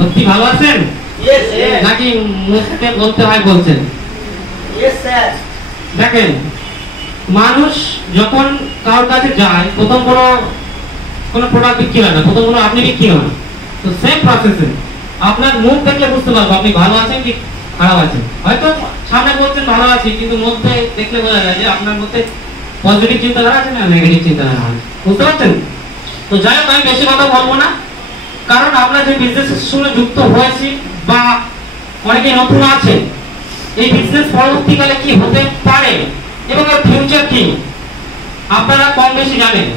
সত্যি ভালো আছেন? Yes, sir. নাকি মুখে বলতে হয় বলছেন? Yes, sir. দেখেন, মানুষ যখন কারোর কাছে যায়, প্রথম কোনো প্রোডাক্ট বিক্রি হয় না, প্রথম আপনি বিক্রি হন। তো সেম প্রসেসে আপনার মুখ দেখলে বুঝতে পারবো আপনি ভালো আছেন কি খারাপ আছেন। হয়তো সামনে বলছেন ভালো আছি, কিন্তু মধ্যে দেখলে বোঝা যায় যে আপনার মধ্যে পজিটিভ চিন্তাধারা আছে না নেগেটিভ চিন্তাধারা আছে। বুঝতে পারছেন? তো যাই হোক, আমি বেশি কথা বলবো না, কারণ আমরা যে বিজনেসের সঙ্গে যুক্ত হয়েছি বা অনেকে নতুন আছে, এই বিজনেস পরবর্তীকালে কি হতে পারে এবং এর ফিউচার কি আপনারা কম বেশি জানেন।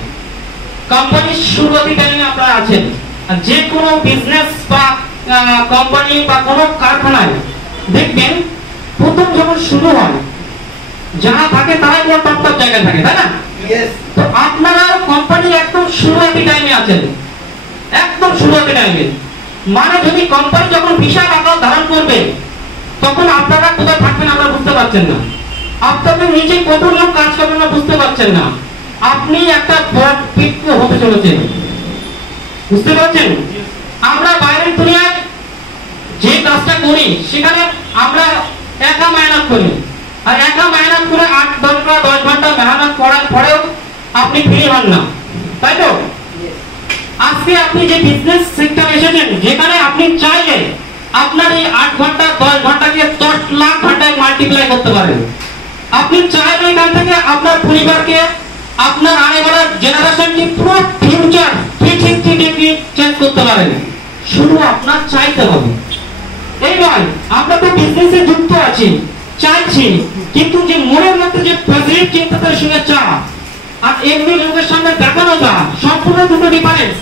কোম্পানির শুরুয়াতি টাইমে আপনারা আছেন, আর যে কোনো বিজনেস বা কোম্পানি বা কোনো কারখানায় দেখবেন প্রথম যখন শুরু হয় যারা থাকে তারাই কোনো টপ টপ জায়গায় থাকে, তাই না? Yes. তো আপনারা কোম্পানির একদম শুরুয়াতি টাইমে আছেন, একদম শুরুয়াতি টাইমে। মানে যদি কোম্পানি যখন বিশাল আকার ধারণ করবে তখন আপনারা কোথায় থাকবেন আপনারা বুঝতে পারছেন না, আপনাদের নিচে কত লোক কাজ করবেন না বুঝতে পারছেন না। আপনি একটা বড় পিট্টু হতে চলেছেন, বুঝতে পারছেন? আমরা বাইরের দুনিয়ায় যে কাজটা করি সেখানে আমরা একা মেহনত করি, আর একা মেহনত করে 8-10 ঘন্টা মেহনত করার পরেও আপনি ফ্রি হন না, তাই তো? আজকে আপনি যে বিজনেস সেক্টরে এসেছেন, যেখানে আপনি চাইলে আপনার এই 8 ঘন্টা 10 ঘন্টাকে 10 লাখ ঘন্টায় মাল্টিপ্লাই করতে পারেন। আপনি চাইলে এখান থেকে আপনার পরিবারকে, আপনার আনেওয়ালা জেনারেশনকে পুরো ফিউচার 360 ডিগ্রি চেঞ্জ করতে পারেন। শুধু আপনার চাইতে হবে। এইবার আমরা তো বিজনেসে যুক্ত আছি, চাইছি, কিন্তু যে মনের মধ্যে যে পজিটিভ চিন্তাটার সঙ্গে চাওয়া আর এমনি লোকের সামনে দেখানো যা সম্পূর্ণ দুটো ডিফারেন্স।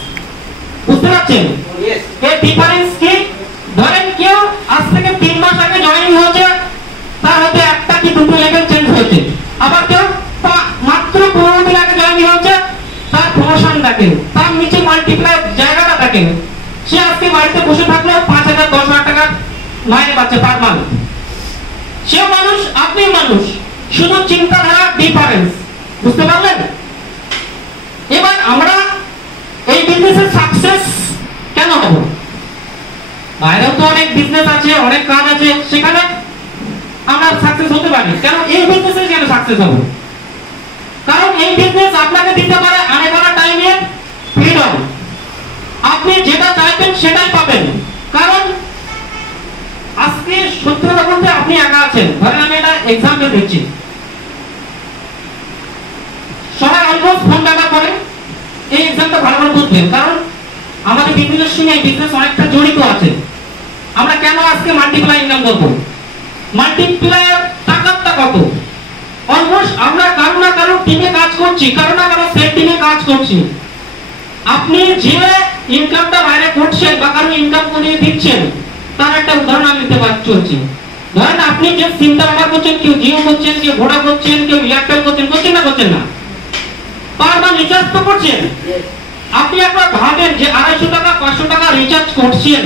বুঝতে পারছেন? Yes. এই ডিফারেন্স কি? ধরেন কেউ আজ থেকে 3 মাস আগে জয়েনিং হয়েছে, তার হয়তো একটা কি দুটো লেভেল চেঞ্জ হয়েছে। আবার কেউ মাত্র 15 দিন আগে জয়েনিং হয়েছে, তার প্রমোশন দেখে, তার নিচে মাল্টিপ্লাই জায়গাটা দেখে। সে আজকে বাড়িতে বসে থাকলেও 5,000-10,000 টাকা মাইনে পাচ্ছে পার মান্থ। সেও মানুষ, আপনি মানুষ, শুধু চিন্তাধারা ডিফারেন্স। বুঝতে পারলেন? এবার আমরা এই বিজনেসের সাকসেস কেন হব? বাইরেও তো অনেক বিজনেস আছে, অনেক কাজ আছে, সেখানে আমরা সাকসেস হতে পারি। কেন এই বিজনেসে কেন সাকসেস হব? কারণ এই বিজনেস আপনাকে দিতে পারে আনেওয়ালা টাইমে ফ্রিডম। আপনি যেটা চাইবেন সেটাই পাবেন। কারণ আজকে সত্যি কথা বলতে আপনি একা আছেন। ধরেন আমি একটা এক্সাম্পল দিচ্ছি, সবাই অলমোস্ট ফোন ব্যবহার করেন। এই এক্সাম্পলটা ভালো করে বুঝবেন, কারণ আমাদের বিজনেসের সঙ্গে এই বিজনেস অনেকটা জড়িত আছে। আমরা কেন আজকে মাল্টিপ্লাই ইনকাম করবো? মাল্টিপ্লায়ার টাকাটা কত? অলমোস্ট আমরা কারো না কারো টিমে কাজ করছি, কারো না কারো সেল টিমে কাজ করছি। আপনি যে ইনকামটা বাইরে করছেন বা কারো ইনকাম করিয়ে দিচ্ছেন, তার একটা উদাহরণ আমি দিতে চলছি। ধরেন আপনি যে সিমটা ব্যবহার করছেন, কেউ জিও করছেন, কেউ ভোডা করছেন, কেউ এয়ারটেল করছেন, করছেন না করছেন না? পার মান্থ রিচার্জ তো করছেন। আপনি একবার ভাবেন যে 250 টাকা 500 টাকা রিচার্জ করছেন,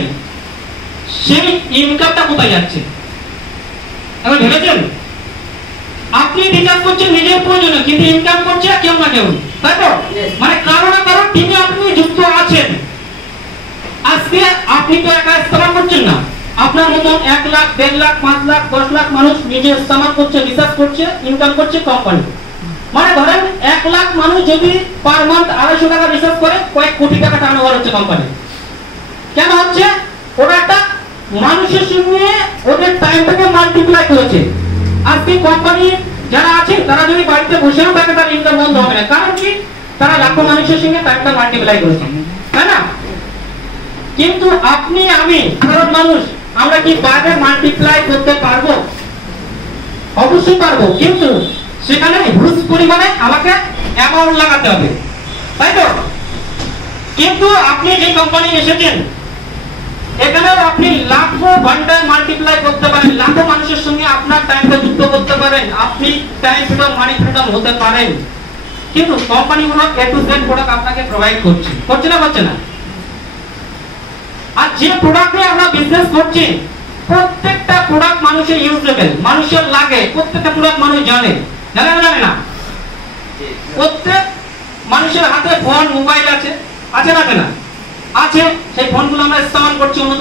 সেই ইনকামটা কোথায় যাচ্ছে? এখন ভেবেছেন? আপনি রিচার্জ করছেন নিজের প্রয়োজনে, কিন্তু ইনকাম করছে কেউ না কেউ, তাই তো? মানে কারো না কারো টিমে আপনি যুক্ত আছেন। আজকে আপনি তো একা ইস্তেমাল করছেন না, আপনার মতন 1 লাখ 1.5 লাখ 5 লাখ 10 লাখ মানুষ নিজে ইস্তেমাল করছে, রিচার্জ করছে, ইনকাম করছে কোম্পানি। মানে ধরেন 1 লাখ মানুষ যদি পার মান্থ 250 টাকা রিচার্জ করে, কয়েক কোটি টাকা টার্নওভার হচ্ছে কোম্পানি। কেন হচ্ছে? ওরা একটা মানুষের সঙ্গে ওদের টাইমটাকে মাল্টিপ্লাই করেছে। আজকে কোম্পানি যারা আছে তারা যদি বাড়িতে বসেও থাকে, তার ইনকাম বন্ধ হবে না। কারণ কি? তারা লাখো মানুষের সঙ্গে টাইমটা মাল্টিপ্লাই করেছে, তাই না? কিন্তু আপনি আমি সাধারণ মানুষ, আমরা কি বাইরে মাল্টিপ্লাই করতে পারবো? অবশ্যই পারবো, কিন্তু সেখানে হিউজ পরিমাণে আমাকে অ্যামাউন্ট লাগাতে হবে, তাই তো? কিন্তু আপনি যে কোম্পানি এসেছেন, এখানেও আপনি লাখো ঘন্টায় মাল্টিপ্লাই করতে পারেন, লাখো মানুষের সঙ্গে আপনার টাইমটা যুক্ত করতে পারেন, আপনি টাইম ফ্রিডম, মানি ফ্রিডম হতে পারেন। কিন্তু কোম্পানিগুলো A to Z প্রোডাক্ট আপনাকে প্রোভাইড করছে, করছে না করছে না? আর যে প্রোডাক্ট নিয়ে আমরা বিজনেস করছি, প্রত্যেকটা প্রোডাক্ট মানুষের ইউজেবল, মানুষের লাগে। প্রত্যেকটা প্রোডাক্ট মানুষ জানে, জানে না জানে না? প্রত্যেক মানুষের হাতে ফোন, মোবাইল আছে, আছে না? আছে। সেই ফোনগুলো আমরা ইস্তেমাল করছি অন্য